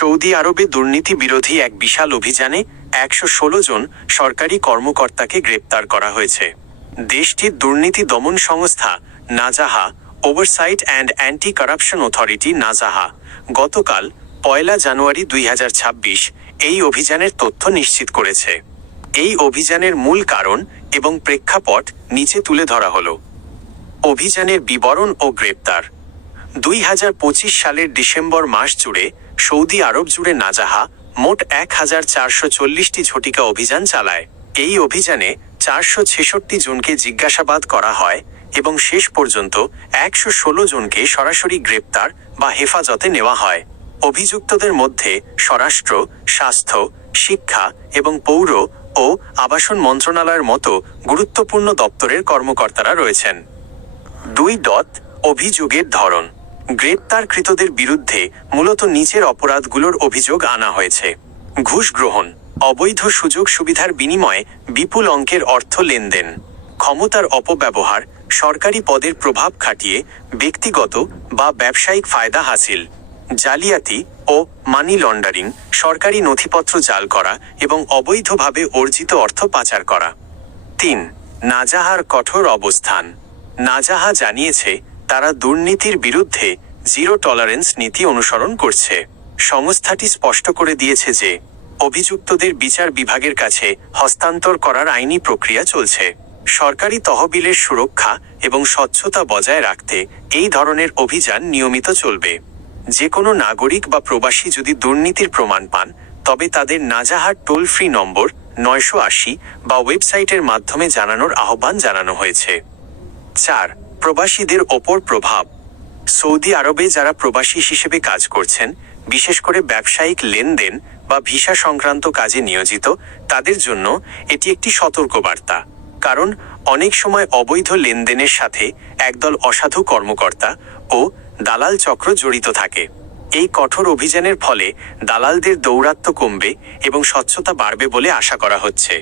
Saudi আরবে দুর্নীতি বিরোধী এক বিশাল অভিযানে ১১৬ জন সরকারি কর্মকর্তাকে গ্রেপ্তার করা হয়েছে। দেশটির দুর্নীতি দমন সংস্থা Nazaha oversight and anti corruption authority Nazaha গতকাল ১ জানুয়ারি ২০২৬ এই অভিযানের তথ্য নিশ্চিত করেছে। এই অভিযানের মূল কারণ এবং প্রেক্ষাপট নিচে তুলে ধরা হলো। অভিযানের বিবরণ ও গ্রেপ্তার। ২০২৫ সালের ডিসেম্বর মাস জুড়ে সৌদি আরব জুড়ে নাজাহা মোট ১,৪৪০টি ঝটিকা অভিযান চালায়। এই অভিযানে ৪৬৬ জনকে জিজ্ঞাসাবাদ করা হয় এবং শেষ পর্যন্ত ১১৬ জনকে সরাসরি গ্রেপ্তার বা হেফাজতে নেওয়া হয়। অভিযুক্তদের মধ্যে স্বরাষ্ট্র, স্বাস্থ্য, শিক্ষা এবং পৌর ও আবাসন মন্ত্রণালয়ের মতো গুরুত্বপূর্ণ দপ্তরের কর্মকর্তারা রয়েছেন। ২. অভিযোগের ধরন। গ্রেপ্তারকৃতদের বিরুদ্ধে মূলত নিচের অপরাধগুলোর অভিযোগ আনা হয়েছে: ঘুষ গ্রহণ, অবৈধ সুযোগ সুবিধার বিনিময়ে বিপুল অঙ্কের অর্থ লেনদেন, ক্ষমতার অপব্যবহার, সরকারি পদের প্রভাব খাটিয়ে ব্যক্তিগত বা ব্যবসায়িক ফায়দা হাসিল, জালিয়াতি ও মানি লন্ডারিং, সরকারি নথিপত্র জাল করা এবং অবৈধভাবে অর্জিত অর্থ পাচার করা। ৩. নাজাহার কঠোর অবস্থান। নাজাহা জানিয়েছে তারা দুর্নীতির বিরুদ্ধে জিরো টলারেন্স নীতি অনুসরণ করছে। সংস্থাটি স্পষ্ট করে দিয়েছে যে অভিযুক্তদের বিচার বিভাগের কাছে হস্তান্তর করার আইনি প্রক্রিয়া চলছে। সরকারি তহবিলের সুরক্ষা এবং স্বচ্ছতা বজায় রাখতে এই ধরনের অভিযান নিয়মিত চলবে। যে কোনো নাগরিক বা প্রবাসী যদি দুর্নীতির প্রমাণ পান তবে তাদের নাজাহার টোল ফ্রি নম্বর ৯৮০ বা ওয়েবসাইটের মাধ্যমে জানানোর আহ্বান জানানো হয়েছে। ৪. প্রবাসীদের ওপর প্রভাব। সৌদি আরবে যারা প্রবাসী হিসেবে কাজ করছেন, বিশেষ করে ব্যবসায়িক লেনদেন বা ভিসা সংক্রান্ত কাজে নিয়োজিত, তাদের জন্য এটি একটি সতর্কবার্তা। কারণ অনেক সময় অবৈধ লেনদেনের সাথে একদল অসাধু কর্মকর্তা ও দালাল চক্র জড়িত থাকে। এই কঠোর অভিযানের ফলে দালালদের দৌরাত্ম্য কমবে এবং স্বচ্ছতা বাড়বে বলে আশা করা হচ্ছে।